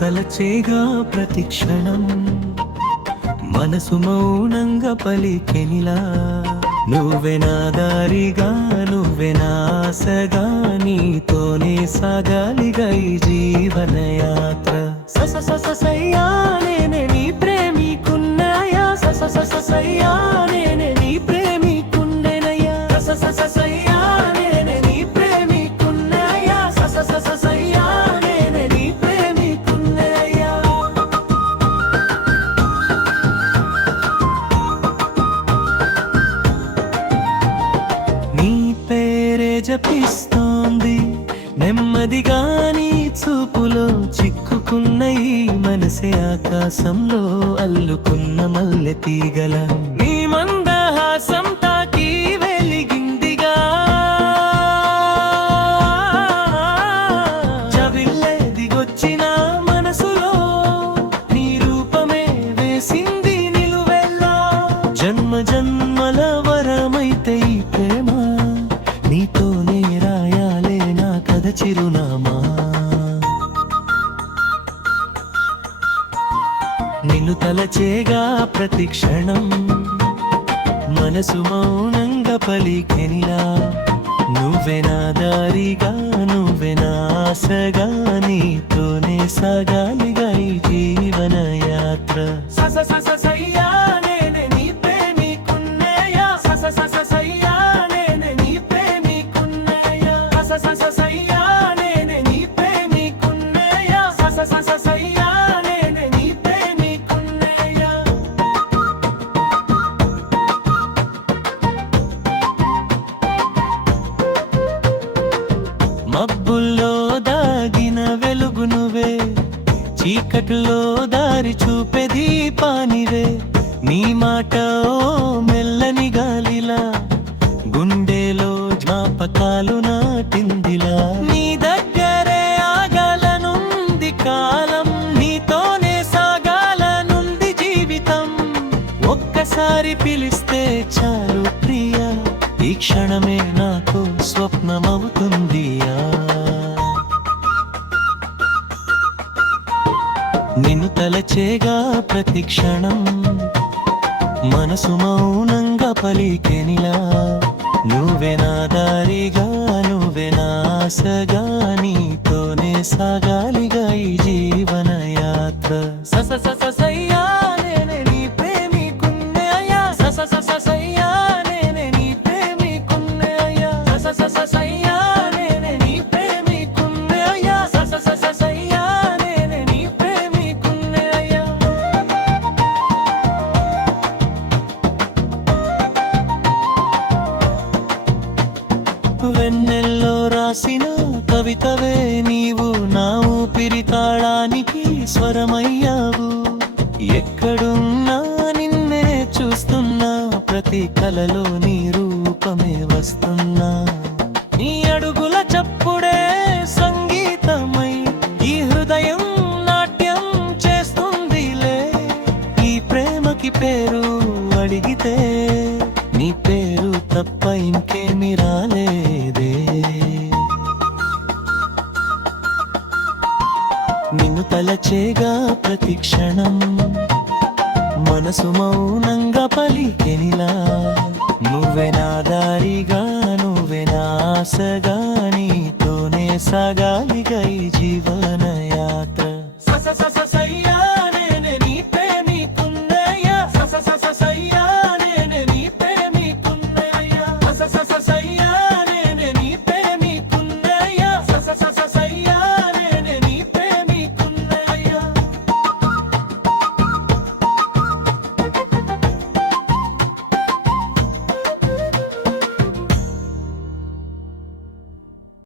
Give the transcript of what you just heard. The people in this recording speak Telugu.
తలచేగా ప్రతిక్షణం మనసు మౌనంగా పలికెనిలా నువ్వే నా దారిగా నువ్వే నా ఆశగా నీతోనే సాగాలిగా ఈ జీవనయాత్ర సయ్యా నేనే నీ ప్రేమికున్నాయా సయ్యా నేనే నీ ప్రేమికున్నెనయ్యా సయ్యా నేనే నీ ప్రేమికున్నాయా సయ్యా నేనే నీ ప్రేమికున్నెనయ్యా నీ పేరే జపిస్తోంది నెమ్మదిగా నీ చూపులో చిక్కుకున్న ఈ మనసే ఆకాశంలో అల్లుకున్న మల్లె తీగల నీ మందహాసం తాకి వెలిగిందిగా చవిల్లే దిగొచ్చిన మనసులో నీ రూపమే వేసింది నిలువెల్లా జన్మ జన్మల వరమైతే ఈ ప్రేమ నీతోనే రాయాలే నా కథ చిరునామా నిన్ను తలచేగా ప్రతిక్షణం మనసు మౌనంగా పలికెనిలా నువ్వే నా దారిగా నువ్వే నా ఆశగా నీతోనే సాగాలిగా ఈ జీవన యాత్ర సయ్యా నేనే నీ ప్రేమికున్నయ్యా సయ్యా నేనే నీ ప్రేమికున్నయ్యా సయ్యా నేనే నీ ప్రేమికున్నయ్యా సయ్యా నేనే నీ ప్రేమికున్నయ్యా మబ్బుల్లో దాగిన వెలుగు నువ్వే చీకట్లో దారి చూపే దీపానివే నీ మాట ఓ మెల్లని గాలిలా గుండెలో జ్ఞాపకాలు నాటిందిలా నీ దగ్గరే ఆగాలనుంది కాలం నీతోనే సాగాలనుంది జీవితం ఒక్కసారి పిలిస్తే చాలు ప్రియా ఈ క్షణమే నాకు స్వప్నమవుతుందియా నిన్ను తలచేగా ప్రతిక్షణం మనసు మౌనంగా పలికెనిలా నువ్వే నా దారిగా నువ్వే నా ఆశగా నీతోనే సాగాలిగా ఈ జీవన యాత్ర సయ్యా నేనే నీ ప్రేమికున్నయ్యా సయ్యా నేనే నీ ప్రేమికున్నయ్యా సయ్యా నేనే నీ ప్రేమికున్నయ్యా సయ్యా నేనే నీ ప్రేమికున్నయ్యా వెన్నెల్లో రాసిన కవితవే నీవు నా ఊపిరి తాళానికి స్వరమయ్యావు ఎక్కడున్నా నిన్నే చూస్తున్నా ప్రతి కలలో నీ రూపమే వస్తున్నా నీ అడుగుల చప్పుడే సంగీతమై ఈ హృదయం నాట్యం చేస్తుందిలే ఈ ప్రేమకి పేరు అడిగితే నీ పేరు తప్ప ఇంకేమి రాలేదే నిన్ను తలచేగా ప్రతిక్షణం మనసు మౌనంగా పలికెనిలా నువ్వే నా దారిగా నువ్వే నా ఆశగా నీతోనే సాగాలిగా ఈ జీవన యాత్ర సయ్యా నేనే నీ ప్రేమికున్నయ్యా సయ్యా నేనే నీ ప్రేమికున్నయ్యా సయ్యా